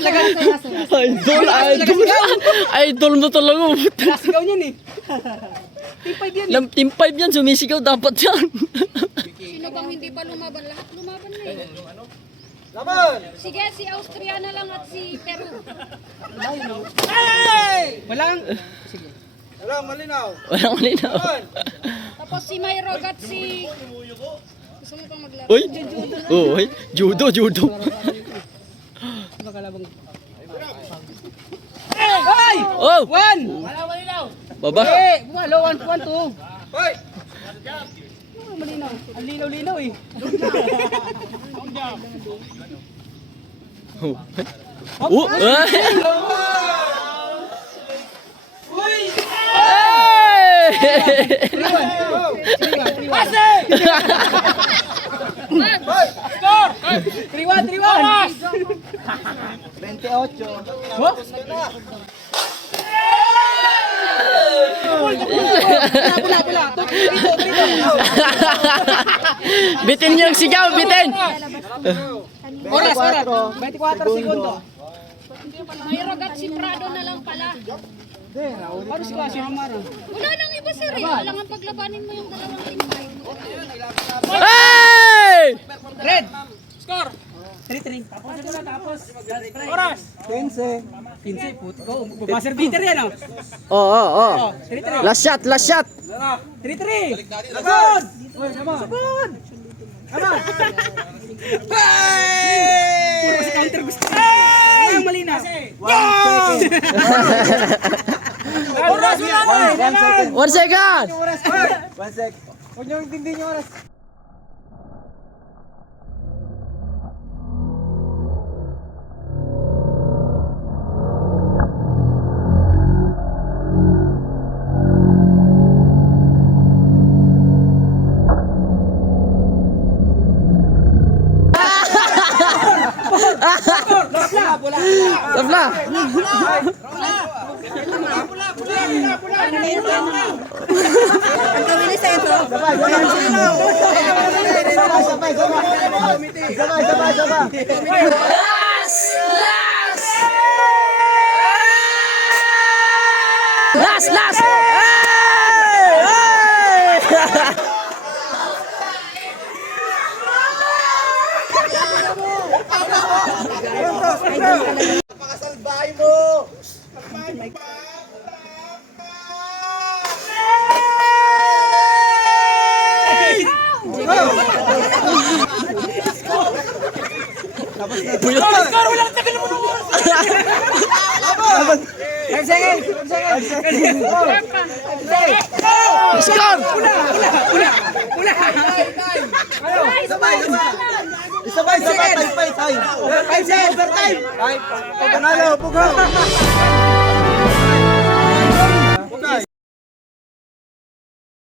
Idol, idol. Idol mo talaga. Nasigaw niyan eh. Team 5 yan eh. Team 5 yan, sumisigaw dapat yan. Sino bang hindi pa lumaban? Lahat lumaban na eh. Laban! Sige, si Austria na lang at si Peru. Walang. Sige. Walang malinaw. Walang malinaw. Tapos si Mayrog at si... Gusto mo pang maglaro? Uy! Oh, uy. Judo, judo. Makalabang. Ay! Oh! 1! Baba. Eh, bumalo. 1, 2. Hoy! Malinaw. Ang linaw-linaw eh. Oh. Oh! Pase! 3-1, 3-1. 28. Oh? Pula. Dito. Bitin yung sigaw, bitin! Oras. 24 segundo. Mayrog at si Prado na lang pala. Paano si Klase Hamara? Wala nang iba sir eh. Kailangan paglabanin mo yung dalawang team. Hey! Red! Score! 3-3. Tapos. Oras! 15, puti ko. Buzzer beater yan oh. Oh. 3-3. Last shot. 3-3. Sagod! Sagod! Hey! Puro si counter gusto. Hey! Malinaw. Oras! 1 second! 1 sec. Huwag niyo intindihin yung oras. Tabla! Last! Pakasalbahin mo! Walang tagal mo naman! 5 seconds! Score! Pula! Sabay, 5 seconds. Overtime. Panalo, bugaw.